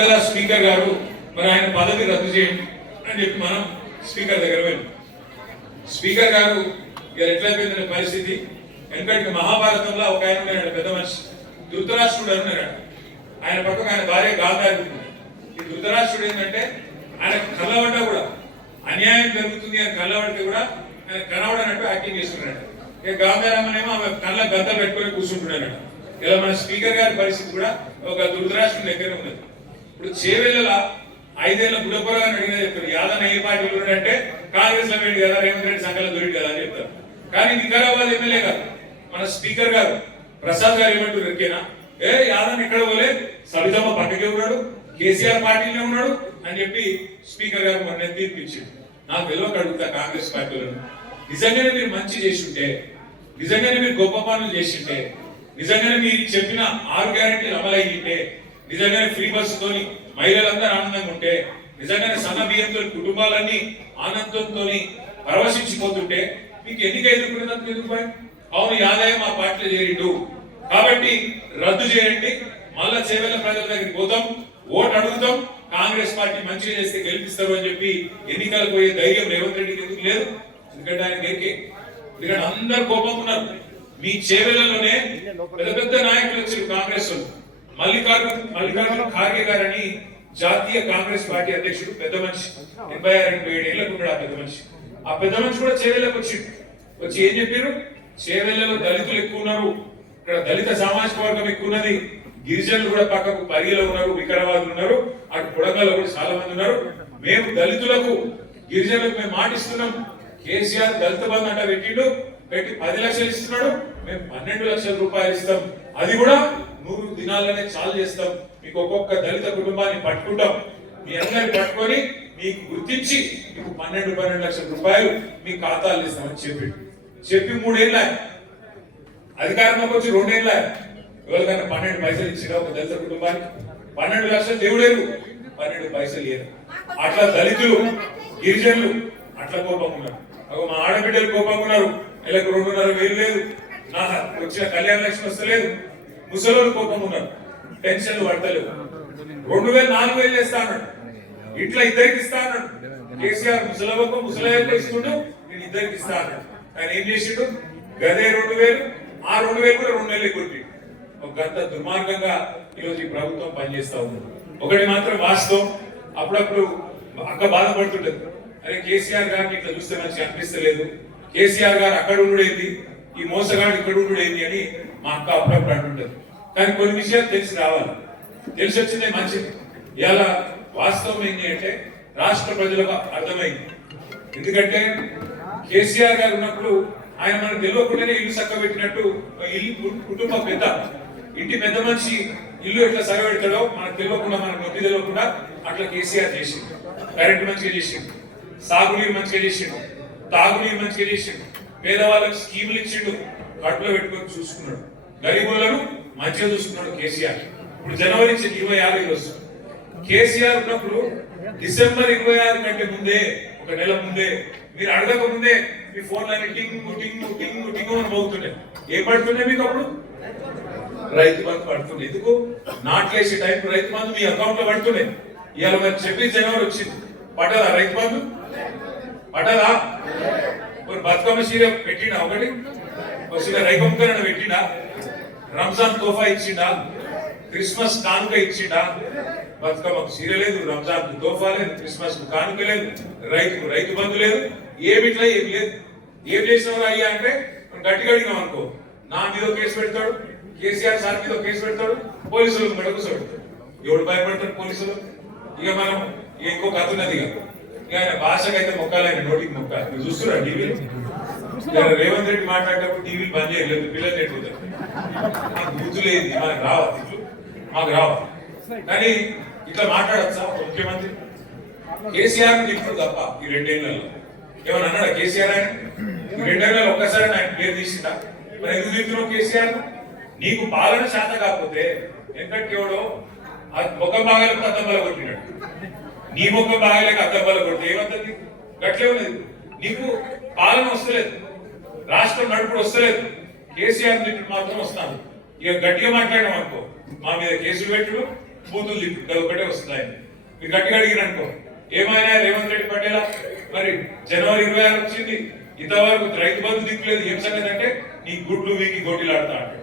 కదా స్పీకర్ గారు మరి ఆయన పదవి రద్దు చేయండి అని చెప్పి మనం స్పీకర్ దగ్గర వెళ్ళి స్పీకర్ గారు ఇక ఎట్లయిపోయిందనే పరిస్థితి. ఎందుకంటే మహాభారతంలో ఒక ఆయన ఉన్నాడు, పెద్ద మనిషి ధృతరాష్ట్రుడు అన్నాడు. ఆయన పక్కకు ఆయన భార్య గాంధారి. ఈ ధృతరాష్ట్రుడు ఏంటంటే ఆయన కళ్ళబడ్డా కూడా అన్యాయం జరుగుతుంది అని కళ్ళబడితే కూడా ఆయన కనబడనట్టు యాక్టింగ్ చేస్తున్నాడు. ఇక గాంధారమ్మనేమో ఆమె కళ్ళ గద్దలు పెట్టుకొని కూర్చుంటున్నాడు. ఇలా మన స్పీకర్ గారి పరిస్థితి కూడా ఒక ధృతరాష్ట్రుడి దగ్గర ఉన్నది. ఇప్పుడు చేవెళ్ళ 5 ఏళ్ల బుడపరగాని అడిగినా చెప్తారు, యాదన్న ఏ పార్టీలో ఉన్నాడంటే కాంగ్రెస్ లో వేడి కదా, రేవంత్ రెడ్డి సంఘాలు దొరికి కదా అని చెప్తారు. కానీ వికారాబాద్ ఎమ్మెల్యే గారు మన స్పీకర్ గారు ప్రసాద్ గారు ఏమంటారు, ఎరికేనా యాదన్న ఎక్కడ పోలే, సవితమ్మ పక్కకే ఉన్నాడు, కేసీఆర్ పార్టీలో ఉన్నాడు అని చెప్పి స్పీకర్ గారు మొన్న తీర్పిచ్చాడు. నాకు తెలియక అడుగుతా కాంగ్రెస్ పార్టీలను, నిజంగానే మీరు మంచి చేస్తుంటే, నిజంగానే మీరు గొప్ప పనులు చేస్తుంటే, నిజంగానే మీరు చెప్పిన 6 గ్యారెంటీలు అమలయ్యింటే, నిజంగానే ఫ్రీ బస్సుతోని మహిళలందరూ ఆనందంగా ఉంటే, నిజంగానే సన్న బియ్యంతో కుటుంబాలన్నీ ఆనందంతో పరవశించిపోతుంటే మీకు ఎన్నిక ఎదుర్కొనేందుకు ఎందుకు భయం? అవును యాదయ్య మా పార్టీలో చేరిండు కాబట్టి రద్దు చేయండి, మళ్ళా చేవెళ్ళ ప్రజల దగ్గరికి పోతాం, ఓటు అడుగుతాం, కాంగ్రెస్ పార్టీ మంచిగా చేస్తే గెలిపిస్తారు అని చెప్పి ఎన్నికలకు పోయే ధైర్యం రేవంత్ రెడ్డికి ఎందుకు లేదు? ఎందుకంటే ఆయన ఎరికే, ఎందుకంటే అందరు కోపం ఉన్నారు. మీ చేవెళ్లలోనే పెద్ద పెద్ద నాయకులు వచ్చారు కాంగ్రెస్. మల్లికార్జున ఖార్గే గారని జాతీయ కాంగ్రెస్ పార్టీ అధ్యక్షుడు, పెద్ద మనిషి, 86-87 ఏళ్లకు ఉన్నాడు. ఆ పెద్ద మనిషి కూడా చేవెళ్ళకు వచ్చి ఏం చెప్పారు, చేవెళ్ళలో దళితులు ఎక్కువ ఉన్నారు, ఇక్కడ దళిత సామాజిక వర్గం ఎక్కువ ఉన్నది, గిరిజనులు కూడా పక్కకు పరిగిలో ఉన్నారు, వికారాబాద్ ఉన్నారు, అటు కొడంగల్లో కూడా చాలా మంది ఉన్నారు. మేము దళితులకు గిరిజనులకు మేము మాటిస్తున్నాం, కేసీఆర్ దళిత బంధు అంట పెట్టి 10 లక్షలు ఇస్తున్నాడు, మేము 12 లక్షల రూపాయలు ఇస్తాం, అది కూడా 100 దినాలనే చాలు చేస్తాం, మీకు ఒక్కొక్క దళిత కుటుంబాన్ని పట్టుకుంటాం, మీ అందరిని పట్టుకొని మీకు గుర్తించి మీకు 12 లక్షల రూపాయలు మీ ఖాతాలు ఇస్తామని చెప్పి 3 ఏళ్ళ అధికారంలోకి వచ్చి 2 ఏళ్ళ ఎవరికైనా 12 పైసలు ఇచ్చిన ఒక దళిత కుటుంబానికి 12 లక్షలు దేవుడేరు, 12 పైసలు లేరు. అట్లా దళితులు గిరిజనులు అట్లా కోపం ఉన్నారు. మా ఆడబిడ్డలు కోపం ఉన్నారు, వీళ్ళకి 2.5 వేలు లేదు, నా వచ్చిన కళ్యాణ లక్ష్మి వస్తలేదు, ముసలోళ్ళు కోపం ఉన్నారు, పెన్షన్లు పడతలేవు, 2000 4000 చేస్తా అన్నాడు, ఇట్లా ఇద్దరికి ఇస్తా అన్నాడు. కేసీఆర్ ముసలయ్యకు ఇస్తుండు, నేను ఇద్దరికి ఇస్తా అన్నాడు. ఆయన ఏం చేసిండు, గదే 2000, ఆ 2000 కూడా 2 నెలలు కొట్టి ఒక గంట దుర్మార్గంగా ఈరోజు ఈ ప్రభుత్వం పనిచేస్తా ఉంది. ఒకటి మాత్రం వాస్తవం, అప్పుడప్పుడు అక్క బాధపడుతుంటది, అరే కేసీఆర్ గారిని ఇట్లా చూస్తే మంచిగా అనిపిస్తలేదు, కేసీఆర్ గారు అక్కడ ఉండుడేంది, ఈ మోసగాడు ఇక్కడ ఉండుడేంది అని మా అక్క అప్పుడప్పుడు అంటుంటది. కానీ కొన్ని విషయాలు తెలిసి రావాలి, తెలిసి వచ్చిందే మంచిది. ఇలా వాస్తవం ఏంటి అంటే రాష్ట్ర ప్రజలకు అర్థమైంది. ఎందుకంటే కేసీఆర్ గారు ఉన్నప్పుడు ఆయన మనకు తెలియకుండానే ఇల్లు చక్కబెట్టినట్టు, ఇల్లు కుటుంబ పెద్ద, ఇంటి పెద్ద మనిషి ఇల్లు ఎట్లా సగబెడతాడో మనకు తెలియకుండా, మనకు నొప్పి తెలియకుండా అట్లా కేసీఆర్ చేసిండు. కరెంటు మంచిగా చేసిండు, సాగునీరు మంచిగా చేసిండు, తాగునీరు మంచిగా చేసిండు, పేదవాళ్ళకి స్కీములు ఇచ్చిండు, కడుపులో పెట్టుకొని చూసుకున్నాడు, గరీబులను మంచిగా చూసుకున్నాడు కేసీఆర్. ఇప్పుడు జనవరి 26 వస్తుంది. కేసీఆర్ ఉన్నప్పుడు డిసెంబర్ 26 కంటే ముందే, ఒక నెల ముందే, మీరు అడగక ముందే మీ ఫోన్లన్నీ టింగ్ టింగ్ టింగ్ టింగ్ అని మోగుతున్నాయి. ఏం పడుతున్నాయి మీకు? అప్పుడు రైతు బంధు పడుతుంది. ఎందుకు? నాట్లేసే టైం రైతు బంధు మీ అకౌంట్ లో పడుతున్నాయి. ఇవాళ మరి 26 జనవరి వచ్చింది, పడ్డదా రైతు బంధు? పడ్డదా? బతుకమ్మ చీర పెట్టినా, ఒకటి రైకంకరణ పెట్టినా, రంజాన్ తోఫా ఇచ్చిండా, క్రిస్మస్ కానుక ఇచ్చిండా? బతుకమ్మకు చీర లేదు, రంజాన్ తోఫా లేదు, క్రిస్మస్ కానుక లేదు, రైతు బంధు లేదు, ఏమిట్లా ఏమి లేదు. ఏం చేసినారు అయ్యా అంటే గట్టిగా అడిగినాం అనుకో, నా మీద కేసు పెడతాడు, కేసీఆర్ సార్ మీద కేసు పెడతాడు, పోలీసులకు మెడకు పెడతాడు. ఎవడు భయపడతాడు పోలీసులు? ఇక మనం ఇంకో కథ ఉన్నది, ఇక ఆయన భాషకైతే మొక్కాలి, ఆయన నోటికి మొక్కాలి. మీరు చూస్తున్నా టీవీలో రేవంత్ రెడ్డి మాట్లాడేటప్పుడు టీవీలు బంద్ చేయలేదు, పిల్లలు నెట్టుతారు. బూతులేది మనకు రావా, తిట్లు మాకు రావా, కానీ ఇట్లా మాట్లాడచ్చా ముఖ్యమంత్రి? కేసీఆర్ తిట్లు తప్ప ఈ 2 ఏళ్లలో ఏమన్నా అన్నాడా కేసీఆర్? ఆయన ఈ 2 ఏళ్లలో ఒక్కసారి ఆయన పేరు తీసిందా? మరి ఎందుకు తింటున్నావు కేసీఆర్? నీకు పాలన శాత కాకపోతే ఎందుకంటే ఎవడో ముఖ భాగాలకు అద్దం బల కొట్టినాడు, నీ ముఖ భాగాలకు అద్దం బల కొడితే ఏమంతది? గట్లే ఉన్నది. నీకు పాలన వస్తలేదు, రాష్ట్రం నడుపుడు వస్తలేదు, కేసీఆర్ తిట్టు మాత్రం వస్తాను. ఇక గట్టిగా మాట్లాడడం అనుకో, మా మీద కేసులు పెట్టుడు, బూతులు దిక్కు ఒకటే వస్తున్నాయి. మీరు గట్టిగా అడిగిన అనుకో ఏమైనా రేవంత్ రెడ్డి పటేలా మరి జనవరి 26 వచ్చింది, ఇంతవరకు రైతు బంధు దిక్కులేదు. ఏం సంగతి అంటే నీ గుడ్లు వీకి గోటిలాడుతా అంటాడు.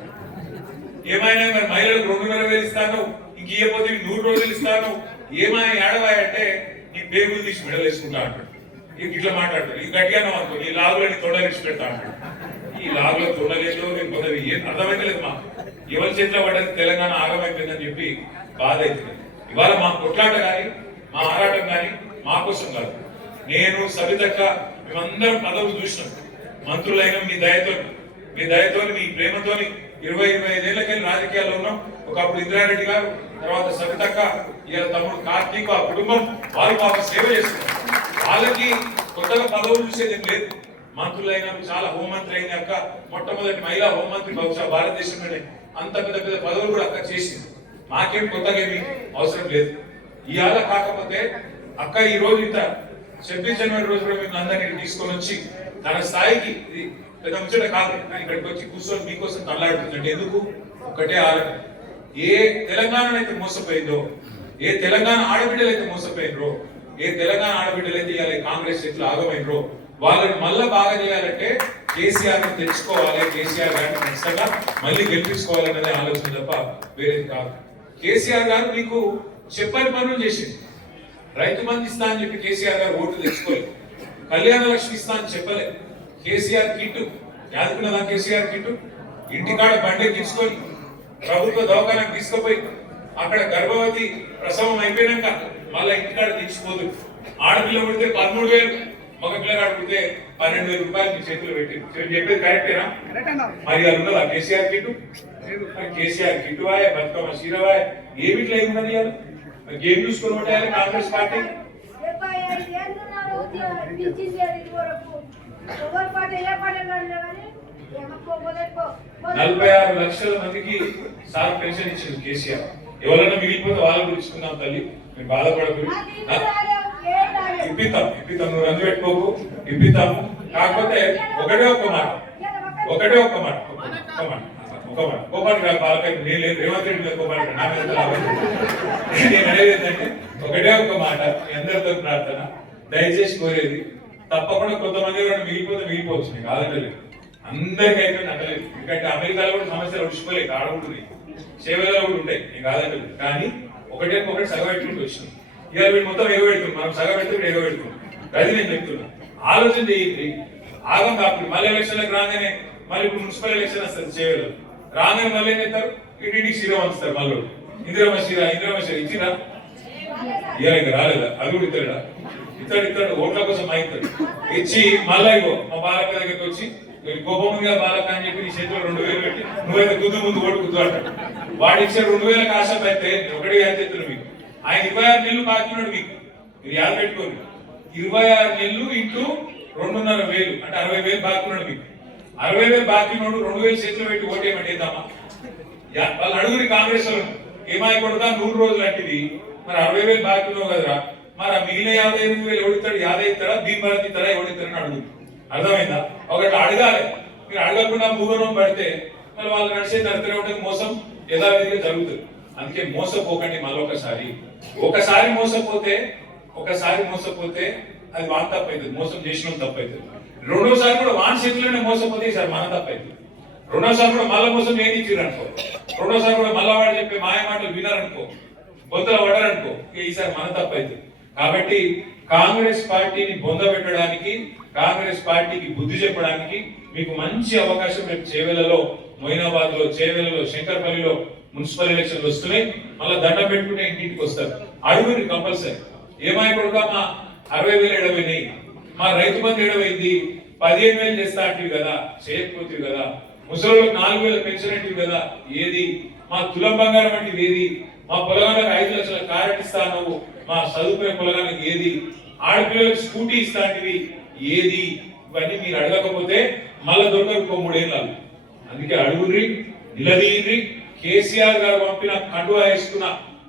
ఏమైనా మరి మహిళలకు 2,500 ఇస్తాను, ఇంక ఇవ్వకపోతే 100 రోజులు ఇస్తాను, ఏమైనా ఏడవాయి అంటే నీ పేగులు తీసి మెడలు వేసుకుంటా అంటాడు. ఇట్లా మాట్లాడతాడు. ఇది గట్టిగానే అనుకో ఈ లాగులని తొడలిసి పెడతా అంటాడు. ఈ లాగులో తొడలేదు నేను కొందరు ఏం అర్థమైతే లేదు. మాకు ఎవరి చేతిలో పడ్డది తెలంగాణ ఆగమైపోయిందని చెప్పి బాధ అవుతుంది. ఇవాళ మా కొట్లాట కానీ మా ఆరాటం కానీ మా కోసం కాదు. నేను సవితక్క మేమందరం పదవులు చూసినాం. మంత్రులైన మీ దయతో మీ ప్రేమతోని 20-25 ఏళ్ళకెళ్ళి రాజకీయాల్లో ఉన్నాం. ఒకప్పుడు ఇంద్రారెడ్డి గారు, తర్వాత సవితక్క, ఇలా తమ్ముడు కార్తీక్, ఆ కుటుంబం వాళ్ళు మాకు సేవ చేస్తున్నారు. వాళ్ళకి కొత్తగా పదవులు చూసేది లేదు. మంత్రులైన చాలా హోంమంత్రి అయినాక మొట్టమొదటి మహిళా హోంమంత్రి బహుశా భారతదేశంలోనే. అంత పెద్ద పెద్ద పదవులు కూడా అక్క చేసింది. మాకేం కొత్తగా ఏమి అవసరం లేదు. ఇవాళ కాకపోతే అక్క ఈ రోజు ఇంత 26 జనవరి రోజు కూడా మేము అందరినీ తీసుకొని వచ్చి తన స్థాయికి ఇది పెద్ద ముచ్చట కాదు, ఇక్కడికి వచ్చి కూర్చొని మీకోసం తల్లాడుతుందంటే ఎందుకు ఒకటే ఆలోచన. ఏ తెలంగాణ అయితే మోసపోయిందో, ఏ తెలంగాణ ఆడబిడ్డలు అయితే మోసపోయినరో, ఏ తెలంగాణ ఆడబిడ్డలు అయితే ఇవాళ కాంగ్రెస్ ఎట్లా ఆగమైనరో వాళ్ళని మళ్ళా బాగా చేయాలంటే కేసీఆర్ ని తెచ్చుకోవాలి, కేసీఆర్ గారిని ఖచ్చితంగా మళ్ళీ గెలిపించుకోవాలన్నదే ఆలోచన తప్ప వేరేది కాదు. కేసీఆర్ గారు మీకు చెప్పని పనులు చేసింది. రైతు బంధు ఇస్తా అని చెప్పి కేసీఆర్ గారు ఓట్లు తెచ్చుకోలేదు. కళ్యాణ లక్ష్మి ఇస్తా అని చెప్పలేదు. కేసీఆర్ కిట్టు యాదుకున్నదా? కేసీఆర్ కిట్టు ఇంటికాడ బండి తీసుకొని ప్రభుత్వ దవాఖానకు తీసుకుపోయి అక్కడ గర్భవతి ప్రసవం అయిపోయినాక మళ్ళీ ఇంటికాడ తెచ్చిపోదు. ఆడపిల్ల పుడితే 13,000, మగ పిల్లగాడు పుడితే 12,000 రూపాయలు మీ చేతిలో పెట్టి చెప్పేది కరెక్టేనా? మరి అది ఉన్నదా కేసీఆర్ కిట్టు? కేసీఆర్ కిట్టు వాయే, బతుకమ్మ చీరవాయే, ఏమిట్లా ఏమున్నది? ఏం చూసుకొని ఉంటాయాలి కాంగ్రెస్ పార్టీ? 46 లక్షల మందికి సార్ పెన్షన్ ఇచ్చింది కేసీఆర్. ఎవరైనా మిగిలిపోతే వాళ్ళ గురించుకుందాం తల్లి, మీరు బాధపడకూడదు. ఇప్పిస్తాం నువ్వు రంగు పెట్టుకోకు, ఇప్పిస్తాము. కాకపోతే ఒకటే ఒక్క మాట కోపానికి కాదు బాలపై నేను లేదు, రేవంత్ రెడ్డి మీద కోపానికి నా మీద నేను అనేది ఏంటంటే ఒకటే ఒక్క మాట, అందరితో ప్రార్థన దయచేసి కోరేది తప్పకుండా కొంతమంది కూడా మిగిలిపోవచ్చు, నీకు కాదంటలేదు. అందరికీ అయిపోయింది అంటలేదు. ఎందుకంటే అమెరికాలో కూడా సమస్యలు ఉడిచిపోలేదు, ఆడకుంటుంది, సేవలలో కూడా ఉంటాయి, నీకు కాదంటలేదు. కానీ ఒకటి సగం పెట్టుకుంటూ వచ్చినాం. ఇక వీళ్ళు మొత్తం ఎగబెడుతుంది, మనం సగం పెట్టుకుంటే ఎగబెడుతున్నాం. అది నేను చెప్తున్నా, ఆలోచన చేయండి. ఆగం కాకుండా మళ్ళీ ఎలక్షన్లకు రాగానే మళ్ళీ ఇప్పుడు మున్సిపల్ ఎలక్షన్ వస్తుంది సేవలు రాగానే మళ్ళీ ఏం చేస్తారు? ఇంటికి శిర వంచుతారు. మళ్ళీ ఇందిరమ్మ శిర ఇచ్చిరా? ఇక రాలేదా? అది కూడా ఇస్తాడు ఓట్ల కోసం అవుతాడు. ఇచ్చి మళ్ళా ఇగో మా బాలక దగ్గరికి వచ్చి కోపంగా బాలక అని చెప్పి నీ చేతిలో 2,000 పెట్టి నువ్వైతే ముందు ఓటు కుద్దు అంటాడు. వాడు ఇచ్చే 2,000 ఆశ అయితే ఒకటి యాద చెప్తున్నాడు మీకు. ఆయన 26 నెలలు బాకినాడు మీకు, మీరు యాద పెట్టుకోండి. 26 నెలలు ఇంటూ 2,500 అంటే 60,000 బాకినాడు మీకు. 60,000 బాకినోడు 2,000 చేతిలో పెట్టి ఓటేయమంటే ఏద్దామా? వాళ్ళు అడుగురి కాంగ్రెస్ వాళ్ళు ఏమాయి కొడతా 100 రోజులు అంటిది, మరి 60,000 బాకినావు కదరా, మరి ఆ మిగిలిన 58,000 ఎవడిస్తాడు? యాద ఇస్తాడా, భీమరతి ఇస్తాడా, ఎవడిస్తాడని అడుగు. అర్థమైందా? ఒకటి అడగాలి. మీరు అడగకుండా మూగనం పడితే మరి వాళ్ళు నడిచే తరతనే ఉంటుంది, మోసం యథావిధిగా జరుగుతుంది. అందుకే మోసపోకండి. ఒకసారి మోసపోతే అది వాన్ తప్పు అవుతుంది, మోసం చేసిన తప్పు అవుతుంది. రెండోసారి కూడా వాన్ చేతిలోనే మోసపోతే ఈసారి మన తప్పు అవుతుంది. రెండోసారి కూడా మళ్ళా మోసం నేను ఇచ్చిర్రు అనుకో, రెండోసారి కూడా మళ్ళా వాడు చెప్పే మాయ మాటలు వినారనుకో, బొంతలు పడారనుకో, ఈసారి మన తప్పు అవుతుంది. కాబట్టి కాంగ్రెస్ పార్టీని బొంద పెట్టడానికి, కాంగ్రెస్ పార్టీకి బుద్ధి చెప్పడానికి మీకు మంచి అవకాశం రేపు చేవెళ్లలో, మొయినాబాద్ లో, చేవెళ్లలో, శంకర్పల్లిలో మున్సిపల్ ఎలక్షన్లు వస్తున్నాయి. మళ్ళీ దండం పెట్టుకుంటే ఇంటికి వస్తారు. అడుగురి కంపల్సరీ. ఏమై కొడుక మా 60,000 ఎడమైనాయి, మా రైతు బంధు ఎడమైంది, 15,000 చేస్తా అంటివి కదా, చేయకపోతే కదా, ముసలికి 4,000 పెన్షన్ అంటివి కదా, ఏది? మా తులం బంగారం అంటే ఏది? మా పొలగానికి 5 లక్షల కారెట్ ఇస్తా నువ్వు, మా చదువుకునే పొలగానికి ఏది? ఆడపిల్లలకు స్కూటీ ఇస్తా అంటివి ఏది? ఇవన్నీ మీరు అడగకపోతే మళ్ళా దొరకరు 3 ఏళ్ళు. అందుకే అడుగుర్రి, నిలదీయండి. కేసీఆర్ గారు పంపిన కండువా వేసుకున్న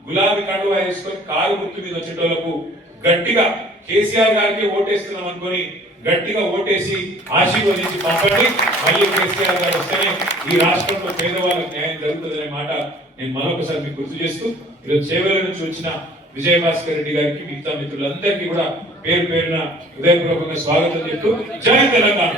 గులాబీ కండువా వేసుకొని కారు గుర్తు మీద వచ్చేటోళ్లకు గట్టిగా కేసీఆర్ గారికి ఓటేస్తున్నాం అనుకొని గట్టిగా ఓటేసి ఆశీర్వదించి పంపండి. మళ్ళీ కేసీఆర్ గారు వస్తేనే ఈ రాష్ట్రంలో పేదవాళ్ళకు న్యాయం జరుగుతుందనే మాట నేను మరొకసారి మీకు గుర్తు చేస్తూ ఈరోజు చేవెళ్ల నుంచి వచ్చిన విజయభాస్కర్ రెడ్డి గారికి మిగతా మిత్రులందరికీ కూడా పేరు పేరున హృదయపూర్వకంగా స్వాగతం చెప్తూ జై తెలంగాణ.